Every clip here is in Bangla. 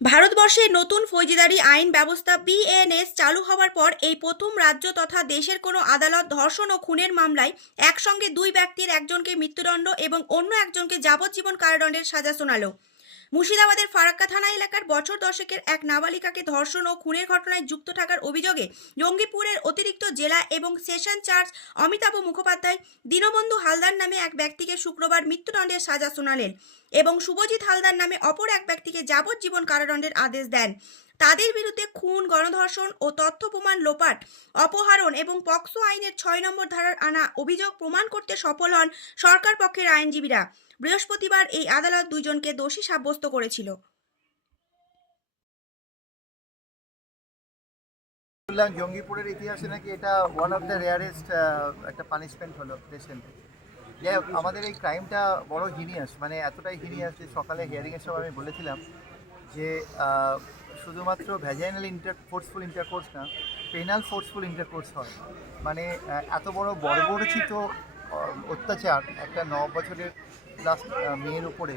ভারতবর্ষে নতুন ফৌজদারি আইন ব্যবস্থা বিএনএস চালু হওয়ার পর এই প্রথম রাজ্য তথা দেশের কোনো আদালত ধর্ষণ ও খুনের মামলায় একসঙ্গে দুই ব্যক্তির একজনকে মৃত্যুদণ্ড এবং অন্য একজনকে যাবজ্জীবন কারাদণ্ডের সাজা শোনালো। মুর্শিদাবাদের ফারাক্কা থানা এলাকার বছর দশেকের এক নাবালিকাকে ধর্ষণ ও খুনের ঘটনায় যুক্ত থাকার অভিযোগে জঙ্গিপুরের অতিরিক্ত জেলা এবং সেশন চার্জ অমিতাভ মুখোপাধ্যায়, দীনবন্ধু হালদার নামে এক ব্যক্তিকে শুক্রবার মৃত্যুদণ্ডের সাজা শোনালেন এবং শুভজিৎ হালদার নামে অপর এক ব্যক্তিকে যাবজ্জীবন কারাদণ্ডের আদেশ দেন। তাদের বিরুদ্ধে খুন, গণধর্ষণ ও তথ্য প্রমাণ, লোপাট, অপহরণ এবং পক্সো আইনের ছয় নম্বর ধারার আনা অভিযোগ প্রমাণ করতে সফল হন সরকার পক্ষের আইনজীবীরা। বৃহস্পতিবার এই আদালত দুইজনকে দোষী সাব্যস্ত করেছিল। জঙ্গিপুরের ইতিহাসে নাকি এটা ওয়ান অফ দ্য রেয়ারেস্ট একটা পানিশমেন্ট হলো পেশেন্ট যাই আমাদের এই ক্রাইমটা বড় হিনিয়াস মানে এতটাই হিনিয়াস যে সকালে হিয়ারিংয়ের সময় আমি বলেছিলাম যে শুধুমাত্র ভ্যাজাইনাল ইন্টার ফোর্সফুল ইন্টারকোর্স না পেনাল ফোর্সফুল ইন্টারকোর্স হয়। মানে এত বড় বর্বরচিত অত্যাচার একটা ন বছরের প্লাস মেয়ের উপরে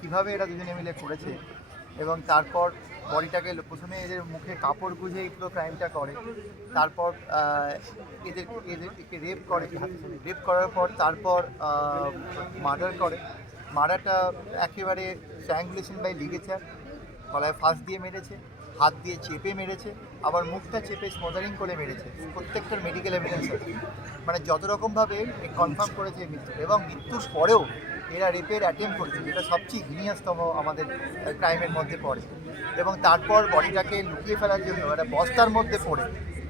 কীভাবে এরা দুজনে মিলে করেছে এবং তারপর বডিটাকে প্রথমে এদের মুখে কাপড় গুঁজে পুরো ক্রাইমটা করে, তারপর এদের এদেরকে রেপ করে রেপ করার পর তারপর মার্ডার করে। মার্ডারটা একেবারে স্ট্র্যাঙ্গুলেশন বাই লিগেচার গলায় ফাঁস দিয়ে মেরেছে, হাত দিয়ে চেপে মেরেছে, আবার মুখটা চেপে স্মোদারিং করে মেরেছে, প্রত্যেকটার মেডিকেল এভিডেন্স আছে। মানে যত রকমভাবে কনফার্ম করেছে মৃত্যু এবং মৃত্যুর পরেও এরা রেপের অ্যাটেম্প করছে, যেটা সবচেয়ে হিনিয়াসতম আমাদের ক্রাইমের মধ্যে পড়ে। এবং তারপর বডিটাকে লুকিয়ে ফেলার জন্য একটা বস্তার মধ্যে পড়ে।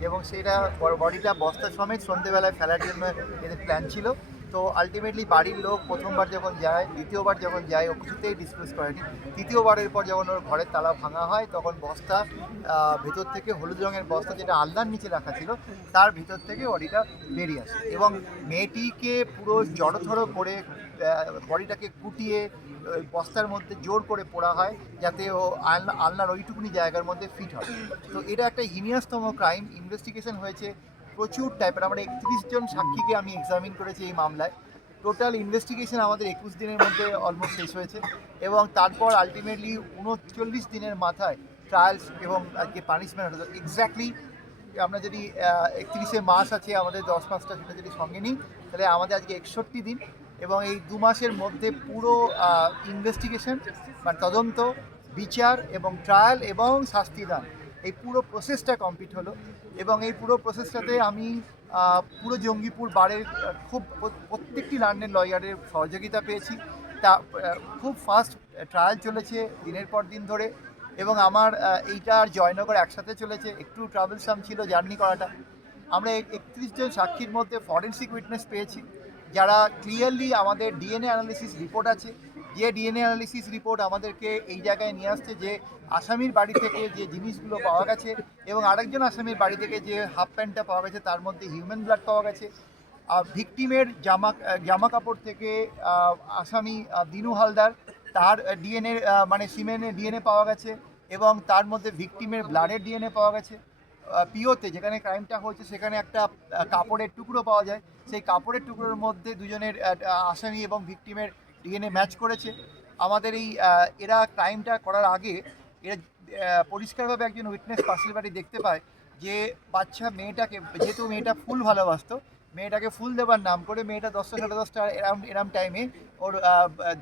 এবং সেটা বডিটা বস্তা সমেত সন্ধেবেলায় ফেলার জন্য এদের প্ল্যান ছিল। তো আলটিমেটলি বাড়ির লোক প্রথমবার যখন যায়, দ্বিতীয়বার যখন যায়, ও কিছুতেই ডিসক্লোজ করেনি। তৃতীয়বারের পর যখন ওর ঘরের তালা ভাঙা হয়, তখন বস্তা ভেতর থেকে হলুদ রঙের বস্তা যেটা আলনার নিচে রাখা ছিল, তার ভিতর থেকে বডিটা বেরিয়ে আসে। এবং মেয়েটিকে পুরো জড়থড়ো করে বডিটাকে কুটিয়ে বস্তার মধ্যে জোর করে পোড়া হয়, যাতে ও আলনা, আলনার ওইটুকুনি জায়গার মধ্যে ফিট হয়। তো এটা একটা হিনিয়াসতম ক্রাইম ইনভেস্টিগেশন হয়েছে প্রচুর টাইপের আমরা একত্রিশ জন সাক্ষীকে আমি এক্সামিন করেছি এই মামলায়। টোটাল ইনভেস্টিগেশন আমাদের একুশ দিনের মধ্যে অলমোস্ট শেষ হয়েছে এবং তারপর আলটিমেটলি উনচল্লিশ দিনের মাথায় ট্রায়ালস এবং আজকে পানিশমেন্ট হলো। এক্স্যাক্টলি আমরা যদি একত্রিশে মাস আছে, আমাদের দশ মাসটা সেটা যদি সঙ্গে নিই, তাহলে আমাদের আজকে একষট্টি দিন এবং এই দু মাসের মধ্যে পুরো ইনভেস্টিগেশন মানে তদন্ত, বিচার এবং ট্রায়াল এবং শাস্তিদান এই পুরো প্রসেসটা কমপ্লিট হলো এবং এই পুরো প্রসেসটাতে আমি পুরো জঙ্গিপুর বারের খুব প্রত্যেকটি লার্নের লয়ারের সহযোগিতা পেয়েছি। তা খুব ফাস্ট ট্রায়াল চলেছে দিনের পর দিন ধরে এবং আমার এইটা আর জয়নগর একসাথে চলেছে। একটু ট্রাভেলসাম ছিল জার্নি করাটা। আমরা একত্রিশ জন সাক্ষীর মধ্যে ফরেন্সিক উইটনেস পেয়েছি। যারা ক্লিয়ারলি আমাদের ডিএনএ অ্যানালিসিস রিপোর্ট আছে। যে ডিএনএ অ্যানালিসিস রিপোর্ট আমাদেরকে এই জায়গায় নিয়ে আসছে যে আসামির বাড়ি থেকে যে জিনিসগুলো পাওয়া গেছে এবং আরেকজন আসামির বাড়ি থেকে যে হাফ প্যান্টটা পাওয়া গেছে, তার মধ্যে হিউম্যান ব্লাড পাওয়া গেছে। ভিকটিমের জামা জামা কাপড় থেকে আসামি দিনু হালদার, তার ডিএনএ মানে সিমেনের ডিএনএ পাওয়া গেছে এবং তার মধ্যে ভিকটিমের ব্লাডের ডিএনএ পাওয়া গেছে। পিওতে যেখানে ক্রাইমটা হয়েছে, সেখানে একটা কাপড়ের টুকরো পাওয়া যায়। সেই কাপড়ের টুকরোর মধ্যে দুজনের আসামি এবং ভিকটিমের ডিএনএ ম্যাচ করেছে। আমাদের এই এরা ক্রাইমটা করার আগে এরা পরিষ্কারভাবে একজন উইটনেস পাশের বাড়ি দেখতে পায় যে বাচ্চা মেয়েটাকে যেহেতু মেয়েটা ফুল ভালোবাসতো মেয়েটাকে ফুল দেবার নাম করে মেয়েটা দশটা সাড়ে দশটা এরম এরম টাইমে ওর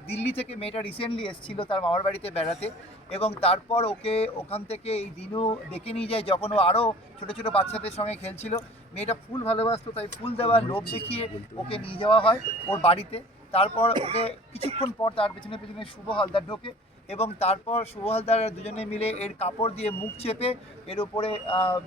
দিল্লি থেকে মেয়েটা রিসেন্টলি এসেছিল তার মামার বাড়িতে বেড়াতে এবং তারপর ওকে ওখান থেকে এই দিনও ডেকে নিয়ে যায় যখন ও আরও ছোটো ছোটো বাচ্চাদের সঙ্গে খেলছিল। মেয়েটা ফুল ভালোবাসতো তাই ফুল দেওয়ার লোভ দেখিয়ে ওকে নিয়ে যাওয়া হয় ওর বাড়িতে। তারপর ওকে কিছুক্ষণ পর তার পেছনে পেছনে শুভ হালদার ঢোকে এবং তারপর শুভ হালদার দুজনে মিলে এর কাপড় দিয়ে মুখ চেপে এর উপরে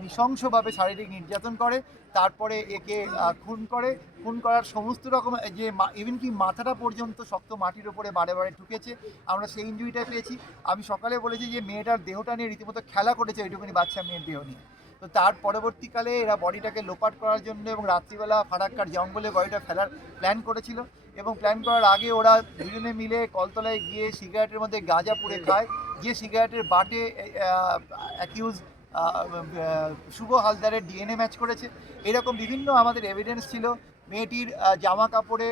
নৃশংসভাবে শারীরিক নির্যাতন করে, তারপরে একে খুন করে। খুন করার সমস্ত রকম যে ইভেন কি মাথাটা পর্যন্ত শক্ত মাটির উপরে বারে বারে ঢুকেছে, আমরা সেই ইঞ্জুরিটা পেয়েছি। আমি সকালে বলেছি যে মেয়েটার দেহটা নিয়ে রীতিমতো খেলা করেছে ওইটুকুনি বাচ্চা মেয়ের দেহ নিয়ে। তো তার পরবর্তীকালে এরা বডিটাকে লোপাট করার জন্য এবং রাত্রিবেলা ফারাক্কার জঙ্গলে বডিটা ফেলার প্ল্যান করেছিল। এবং প্ল্যান করার আগে ওরা দুজনে মিলে কলতলায় গিয়ে সিগারেটের মধ্যে গাঁজা পুড়ে খায়। যে সিগারেটের বাটে অ্যাকিউজ শুভ হালদারের ডিএনএ ম্যাচ করেছে। এরকম বিভিন্ন আমাদের এভিডেন্স ছিল। মেয়েটির জামা কাপড়ে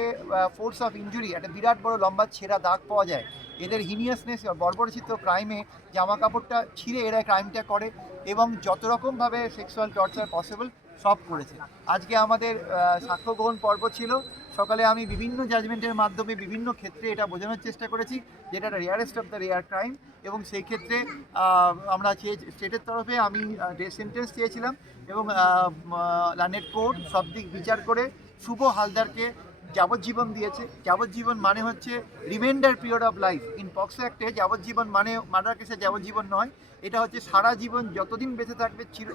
ফোর্স অফ ইঞ্জুরি একটা বিরাট বড় লম্বা ছেঁড়া দাগ পাওয়া যায়। এদের হিনিয়াসনেস বর্বরচিত ক্রাইমে জামা কাপড়টা ছিঁড়ে এরা ক্রাইমটা করে এবং যত রকমভাবে সেক্সুয়াল টর্চার পসিবল সব করেছে। আজকে আমাদের সাক্ষ্য গ্রহণ পর্ব ছিল। সকালে আমি বিভিন্ন জাজমেন্টের মাধ্যমে বিভিন্ন ক্ষেত্রে এটা বোঝানোর চেষ্টা করেছি, যেটা rarest of the rare crime এবং সেই ক্ষেত্রে আমরা চেয়ে স্টেটের তরফে আমি ডেথ সেন্টেন্স চেয়েছিলাম এবং লানেট কোর্ট সব দিক বিচার করে শুভ হালদারকে যাবজ্জীবন দিয়েছে, যাবজ্জীবন মানে হচ্ছে remainder period of life in POCSO অ্যাক্টে যাবজ্জীবন মানে মার্ডার কেসে যাবজ্জীবন নয়, এটা হচ্ছে সারা জীবন যতদিন বেঁচে থাকবে, চির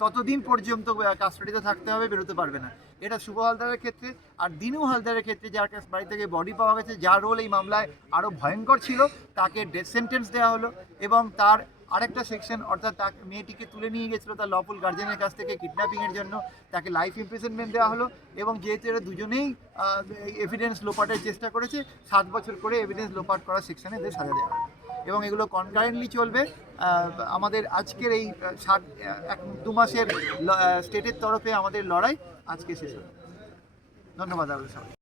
ততদিন পর্যন্ত কাস্টাডিতে থাকতে হবে, বেরোতে পারবে না। এটা শুভ হালদারের ক্ষেত্রে, আর দিনু হালদারের ক্ষেত্রে যার কাছে, বাড়ি থেকে বডি পাওয়া গেছে, যার রোল এই মামলায় আরও ভয়ঙ্কর ছিল, তাকে ডেথ সেন্টেন্স দেওয়া হলো এবং তার আরেকটা সেকশন অর্থাৎ তাকে, মেয়েটিকে তুলে নিয়ে গেছিল তার লফুল গার্জেনের কাছ থেকে কিডন্যাপিংয়ের জন্য। তাকে লাইফ ইমপ্রিজনমেন্ট দেওয়া হলো এবং যেহেতু এরা দুজনেই এভিডেন্স লোপাটের চেষ্টা করেছে, সাত বছর করে এভিডেন্স লোপাট করার সেকশনে এদের সাজা দেওয়া হলো। এবং এগুলো কনকারেন্টলি চলবে। আমাদের আজকের এই ষাট এক, দু মাসের স্টেটের তরফে আমাদের লড়াই আজকে শেষ হলো ধন্যবাদ আপনাদের সবাই